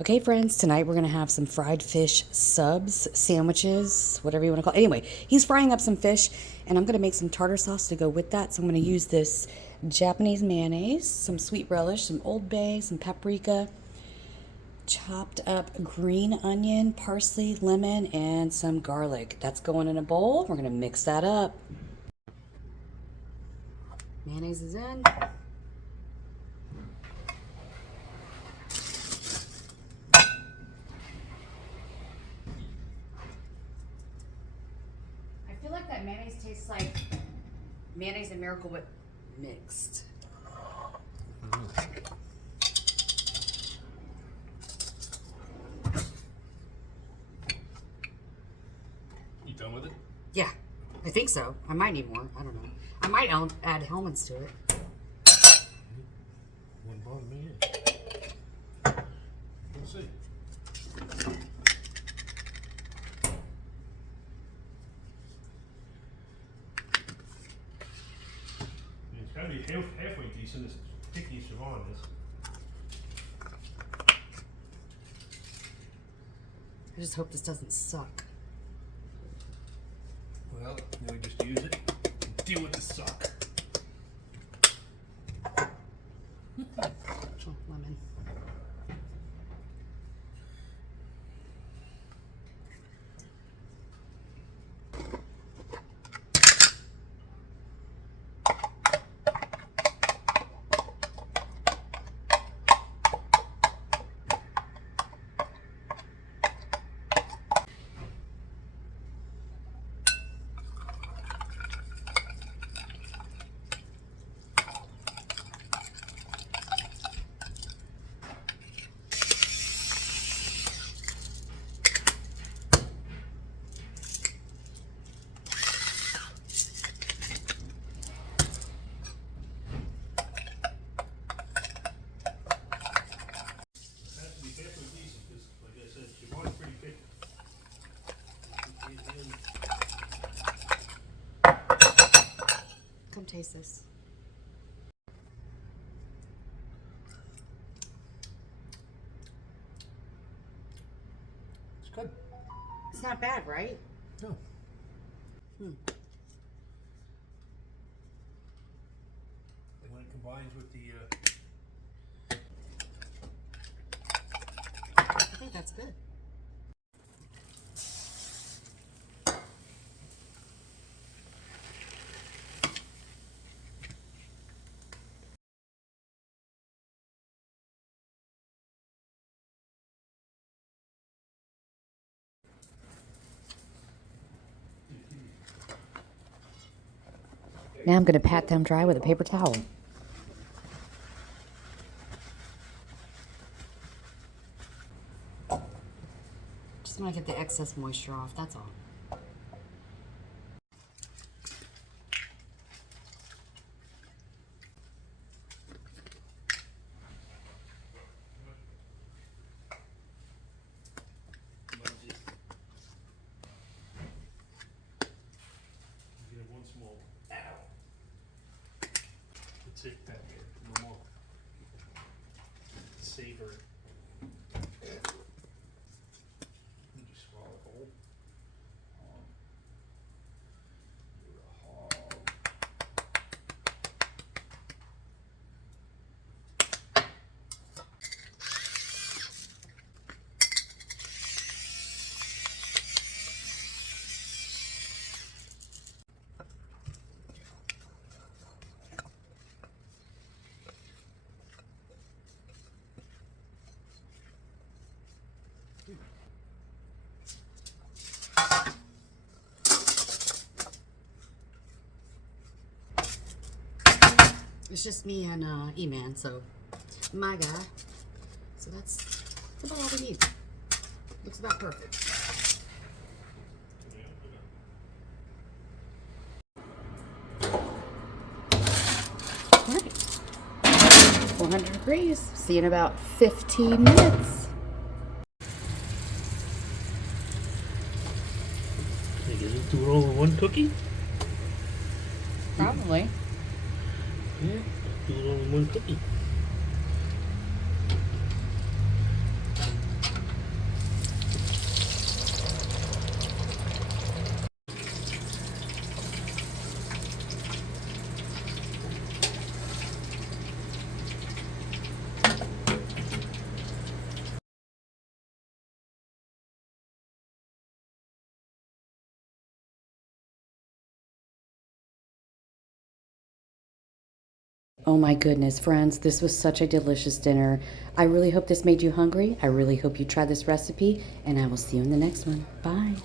Okay, friends, tonight we're going to have some fried fish subs, sandwiches, whatever you want to call it. Anyway, he's frying up some fish, and I'm going to make some tartar sauce to go with that. So I'm going to use this Japanese mayonnaise, some sweet relish, some Old Bay, some paprika, chopped up green onion, parsley, lemon, and some garlic. That's going in a bowl. We're going to mix that up. Mayonnaise is in. I feel like that mayonnaise tastes like mayonnaise and Miracle Whip mixed. You done with it? Yeah, I think so. I might need more. I don't know. I might add almonds to it. Wouldn't bother me yet. We'll see. It's got to be halfway decent as picky as Siobhan is. I just hope this doesn't suck. Well, then we just use it and deal with the suck. Oh, lemon. Come taste this. It's good. It's not bad, right? No. And when it combines with the I think that's good. Now I'm going to pat them dry with a paper towel. Just want to get the excess moisture off, that's all. once more. Ow. That's it, that here. No more. Savor. You just swallow it whole. You're a hog. It's just me and E-Man, so my guy. So that's about all we need. Looks about perfect. All right. 400 degrees. See you in about 15 minutes. Think is it do it all in one cookie? Probably. Yeah, do it all in one cookie. Oh my goodness, friends, this was such a delicious dinner. I really hope this made you hungry. I really hope you try this recipe, and I will see you in the next one. Bye.